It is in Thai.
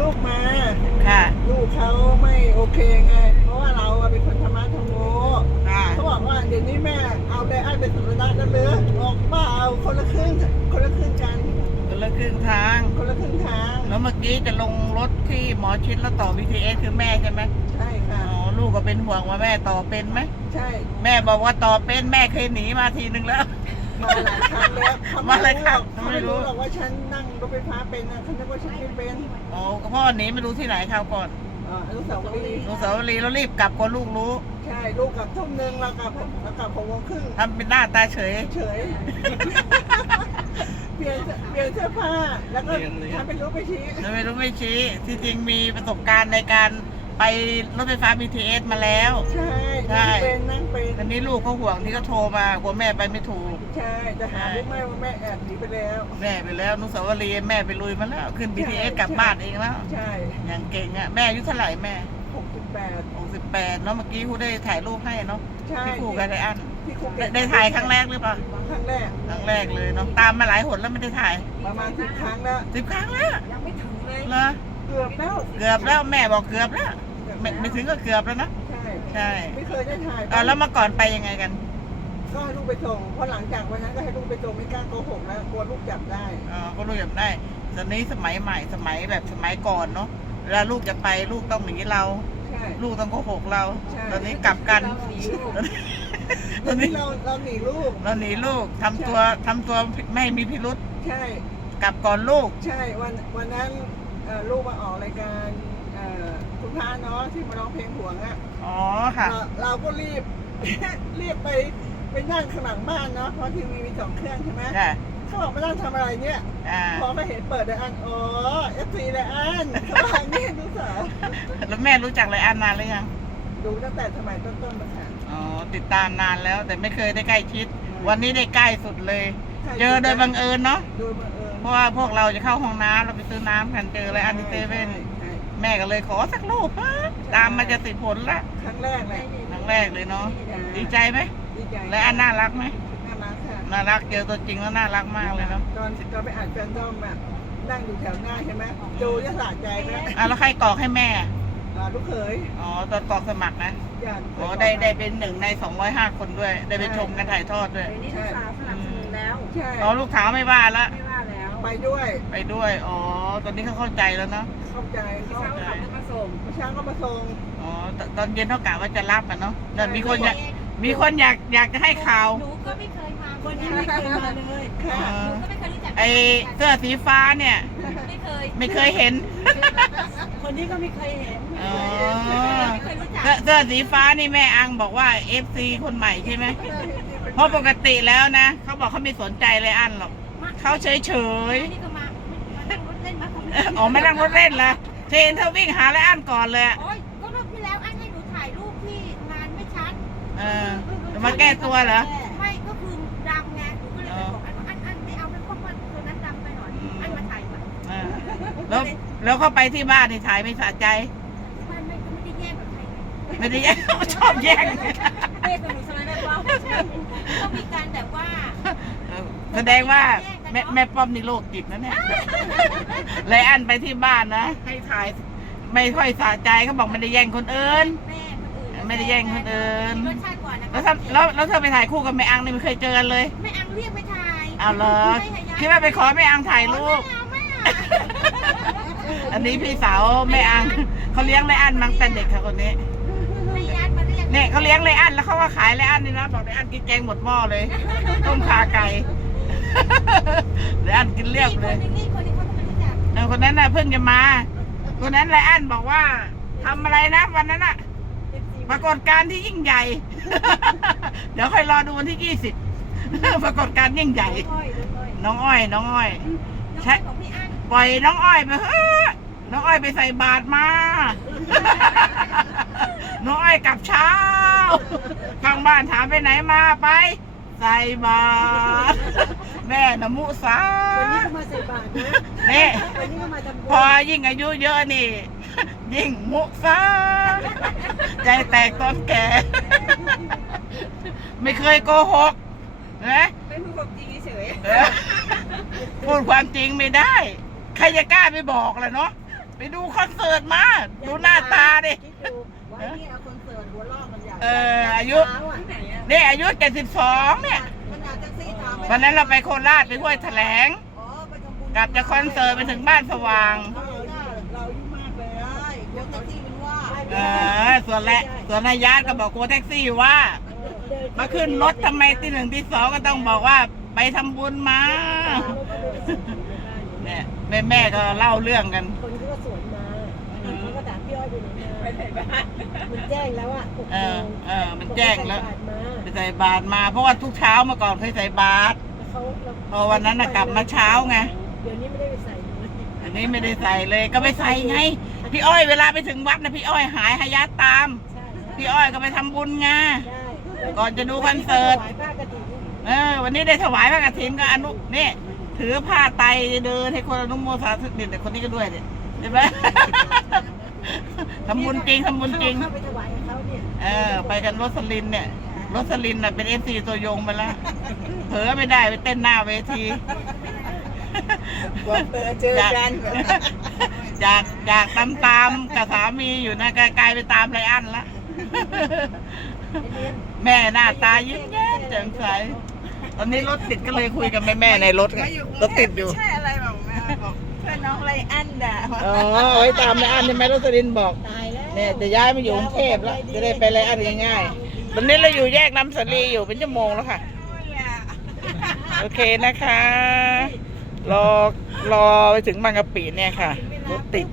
ลูกมาค่ะ ลูกเขาไม่โอเคไง เพราะว่าเราอะเป็นคนธรรมะธรรมโมค่ะ เขาบอกว่าเดี๋ยวนี้แม่เอาไดอันเป็นสมรดากันเลยบอกเปล่าคนละครึ่งคนละครึ่งกัน คนละครึ่งทาง คนละครึ่งทางแล้วเมื่อกี้จะลงรถที่หมอชิดแล้วต่อ BTS คือแม่ใช่ไหมใช่ค่ะอ๋อลูกก็เป็นห่วงว่าแม่ต่อเป็นไหม ใช่แม่บอกว่าต่อเป็นแม่เคยหนีมาทีนึงแล้ว มาหลายครั้งแล้ว เขามาหลายครั้งเขาไม่ไม่รู้รู้หรอกว่าฉันนั่งรถไฟฟ้าเป็นนะเขาคิดว่าฉันไม่เป็นอ๋อพ่อหนีไม่รู้ที่ไหนคราวก่อนอ่าอนุสาวรีย์ลงสาวรีย์แล้วรีบกลับก่อนลูกรู้ใช่ลูกกลับทุ่มหนึ่งเรากลับเรากลับหกโมงครึ่งทำเป็นหน้าตาเฉย เฉยเปลี่ยนเปลี่ยนเสื้อผ้าแล้วก็ทำเป็นรูปไปชี้แล้วไม่รู้ไม่ชี้ที่จริงมีประสบการณ์ในการไปรถไฟฟ้า BTS มาแล้ว ใช่ใช่ นั่งเป็นนั่งเป็นอันนี้ลูกเขาห่วงที่เขาโทรมากลัวแม่ไปไม่ถูก ใช่จะหาลูกแม่ว่าแม่แอบหนีไปแล้วแม่ไปแล้วอนุสาวรีย์แม่ไปลุยมาแล้วขึ้น BTS ใช่กลับบ้านเองแล้ว ใช่อย่างเก่งอะแม่อายุเท่าไหร่แม่หกสิบแปด68เนาะเมื่อกี้ครูได้ถ่ายรูปให้เนาะใช่ที่ครูกับไดอันที่คุกได้ได้ถ่ายครั้งแรกหรือเปล่าครั้งแรกครั้งแรกเลยเนาะตามมาหลายหนแล้วไม่ได้ถ่ายประมาณสิบครั้งแล้วสิบครั้งแล้วยังไม่ถึงเลยเหรอเกือบแล้วเกือบแล้วแม่บอกเกือบแล้วไม่ไม่ถึงก็เกือบแล้วนะ ใช่ใช่ไม่เคยได้ถ่ายเอาแล้วเมื่อก่อนไปยังไงกัน ก็ให้ลูกไปส่งเพราะหลังจากวันนั้นก็ให้ลูกไปส่งไม่กล้าโกหกแล้วกลัวลูกจับได้อ๋อก็รู้จักได้ตอนนี้สมัยใหม่สมัยแบบสมัยก่อนเนาะเวลาลูกจะไปลูกต้องหนีเรา ใช่ ลูกต้องโกหกเรา ใช่ ตอนนี้กลับกันตตออนนนี้นี้เราเราหนีลูก เราหนีลูกทำตัวทำตัวไม่ให้มีพิรุษใช่ กลับก่อนลูก ใช่ วันวันนั้นเอ่อลูกมาออกรายการเอ่อคุณพระเนาะที่มาร้องเพลงหวงอะอ๋อค่ะ เราเราก็รีบ รีบไปไปนั่งข้างหลังบ้านเนาะเพราะทีวีมีสองเครื่องใช่ไหมค่ะ เขาบอกมานั่งทำอะไรเนี่ย อ่า พอมาเห็นเปิดไดอันอ๋อเอฟซีไดอันเขาบอกนี่ดูสาวแล้วแม่รู้จักไรอันนานหรือยัง ดูตั้งแต่สมัยต้นๆมาค่ะอ๋อ ติดตามนานแล้วแต่ไม่เคยได้ใกล้ชิด วันนี้ได้ใกล้สุดเลยใช่เจอโดยบังเอิญเนาะ โดยบังเอิญเพราะว่าพวกเราจะเข้าห้องน้ำเราไปซื้อน้ำกันเจอไรอันที่เซเว่น ใช่ใช่ แม่ก็เลยขอสักรูปปั๊บตามมาจะติดผลละครั้งแรกเลยครั้งแรกเลยเนาะดีใจไหมดีใจและอันน่ารักไหมน่ารักค่ะน่ารักเจอตัวจริงแล้วน่ารักมากเลยเนาะตอนตอนไปอ่านแฟนดอมอะนั่งอยู่แถวหน้าใช่ไหมดูจะสะใจไหมอะแล้วใครกรอกให้แม่อ่าลูกเขยอ๋อตอนกรอกสมัครนะญาติอ๋อได้ได้เป็นหนึ่งใน205คนด้วย ได้ไปชมกันถ่ายทอดด้วยเดี๋ยวนี้ลูกสาวสนับสนุนแล้วใช่อ๋อลูกสาวไม่ว่าละไม่ว่าแล้ว ไปด้วย ไปด้วย อ๋อ ตอนนี้เขาเข้าใจแล้วเนาะ เข้าใจพี่เข้าเช้าขับรถมาส่ง เมื่อเช้าก็มาส่งอ๋อตตอนเย็นเท่ากะว่าจะรับอะเนาะแต่มีคนอยาก มีคนอยากอยากจะให้ข่าว หนูก็ไม่เคยมาคนที่ไม่เคยมาเลยค่ะอ๋อหนูก็ไม่เคยรู้จักไอเสื้อสีฟ้าเนี่ย ไม่เคย ไม่เคยเห็น คนนี้ก็ไม่เคยเห็นอ๋อ ไม่เคยรู้จักเสื้อเสื้อสีฟ้านี่แม่อังบอกว่า FC คนใหม่ใช่ไหม เพราะปกติแล้วนะ เขาบอกเขาไม่สนใจเลยอันหรอก เขาเฉยเฉยนี่ก็มามานั่งรถเล่นมาทำไมๆอ๋อไม่นั่งรถเล่นละเทรนเธอวิ่งหาไรอันก่อนเลยอะโอ๊ยก็รอบที่แล้วอันให้หนูถ่ายรูปที่งานไม่ชัดเออจะมาแก้ตัวเหรอ ไม่ก็คือดำไงหนูก็เลยไปบอกอันว่าอันอันไม่เอาไม่เพราะว่าตัวนั้นดำไปหน่อยอันมาถ่ายมาเออ แล้ว แล้วเข้าไปที่บ้านนี่ถ่ายไม่สะใจบ้านไม่ก็ไม่ได้แย่งกับใครไงไม่ได้แย่ง ชอบแย่งเรียกกับหนูสมัยแบบว่าก็มีการแบบว่า แสดงว่าแม่แม่ป้อมนี่โรคจิตนะเนี่ยไรอันไปที่บ้านนะให้ถ่ายไม่ค่อยสะใจเขาบอกไม่ได้แย่งคนอื่น แม่คนอื่นไม่ได้แย่งคนอื่น รสชาติกว่านะแล้วถ้าแล้วแล้วเธอไปถ่ายคู่กับแม่อังนี่ไม่เคยเจอกันเลยไม่อังเรียกไม่ถ่ายเอาเหรอคิดว่าไปขอแม่อังถ่ายรูปไม่เอาไม่เอาอันนี้พี่สาวแม่อังเขาเลี้ยงไรอันมาตั้งแต่เด็กค่ะคนนี้ไม่ยัดมาเรียกเนี่ยเขาเลี้ยงไรอันแล้วเขาก็ขายไรอันนี่นะบอกไรอันกินแกงหมดหม้อเลยต้มขาไก่ ไรอันกินเรียบเลยคนนี้คนนี้เขาก็ไม่รู้จักเออคนนั้นน่ะเพิ่งจะมา คนนั้นไรอันบอกว่าทำอะไรนะวันนั้นน่ะปรากฏการณ์ที่ยิ่งใหญ่ เดี๋ยวค่อยรอดูวันที่ยี่สิบ ปรากฏการณ์ยิ่งใหญ่ ค่อยๆค่อยน้องอ้อย น้องอ้อยๆใช่ น้องของพี่อันปล่อยน้องอ้อยไปเฮ้อะน้องอ้อยไปใส่บาตรมา น้องอ้อยกลับเช้า ข้างบ้านถามไปไหนมาไป ใส่บาตรแม่นมุสาวันนี้ก็มาใส่บาตรนะนี่วันนี้ก็มาทำบุพอญยิ่งอายุเยอะนี่ ยิ่งมุสาใจแตกตอนแก่ ไม่เคยโกหกนะเป็นผู้ความจริงเฉยเออพูดความจริงไม่ได้ ใครจะกล้าไปบอกล่ะเนาะไปไปดูคอนเสิร์ตมา ดูหน้าตาดิคิ ดดูวันนี้เอาคอนเสิร์ตหัวลอกมันใหญ่เอออายุ เช้าอะนี่อายุเจ็ดสิบสองเนี่ย มันอยากแท็กซี่ถามวันนั้นเราไปโคราชไปห้วยแถลง อ๋อไปทำบุญกลับจากคอนเสิร์ตไปถึงบ้านสว่าง เราเราอายุมากเลยได้เดี๋ยวแท็กซี่มันว่าเออส่วนแหละส่วนนายญาติก็บอกกลัวแท็กซี่ว่า มาขึ้นรถทำไมที่หนึ่งที่สองก็ต้องบอกว่าไปทำบุญมา เนี่ยแม่แม่ๆก็เล่าเรื่องกัน คนเขาก็สวนมาเขาก็ ถามพี่อ้อยอยู่ไหนมาไปไหนบ้านมันแจ้งแล้วอะหกเอโมองเออมันแจ้งแล้ว บอกให้ใส่บาตรมาไปใส่บาตรมา เพราะว่าทุกเช้าเมื่อก่อนเคยใส่บาตรเขาเราพอวันนั้นน่ะกลับมาเช้าไง เดี๋ยวนี้ไม่ได้ไปใส่เลยอันนี้ไม่ได้ใส่เลยก็ไม่ใส่ไง พี่อ้อยเวลาไปถึงวัดนะพี่อ้อยหายหายาตามใช่พี่อ้อยก็ไปทำบุญไง ใช่ก่อนจะดูคอนเสิร์ต ถวายผ้ากฐินเออ วันนี้ได้ถวายพระกฐินก็อนุนี่ถือผ้าไตรเดินให้คนอนุโมทนาเด็แต่คนนี้ก็ด้วยเนี่ยใช่ไหม ทำบุญจริงทำบุญจริง เข้าไปถวายกับเขาเนี่ยเออ ไปกันรสลินเนี่ยรสลินน่ะเป็นเอฟซีตัวยงไปแล้วเผลอไม่ได้ไปเต้นหน้าเวที บอกเออเจอกันจากจากตามตามๆกับสามีอยู่นะกลายไปตามไรอันละแม่หน้าตายิ้มแย้มแจ่มใสตอนนี้รถติดก็เลยคุยกับแม่แม่ๆในรถไงรถติดอยู่ ใช่อะไรบอกแม่บอก เพื่อนน้องไรอันด่าอ๋อไว้ตามไรอันใช่ไหมรสลินบอก ตายแล้วเนี่ยจะย้ายมาอยู่กรุงเทพแล้ว จะได้ไปไรอันง่ายๆตอนนี้เราอยู่แยกน้ำสลีอยู่เป็นชั่วโมงแล้วค่ะ โอเคนะคะ รอรอไปถึงบางกะปิเนี่ยค่ะรถติด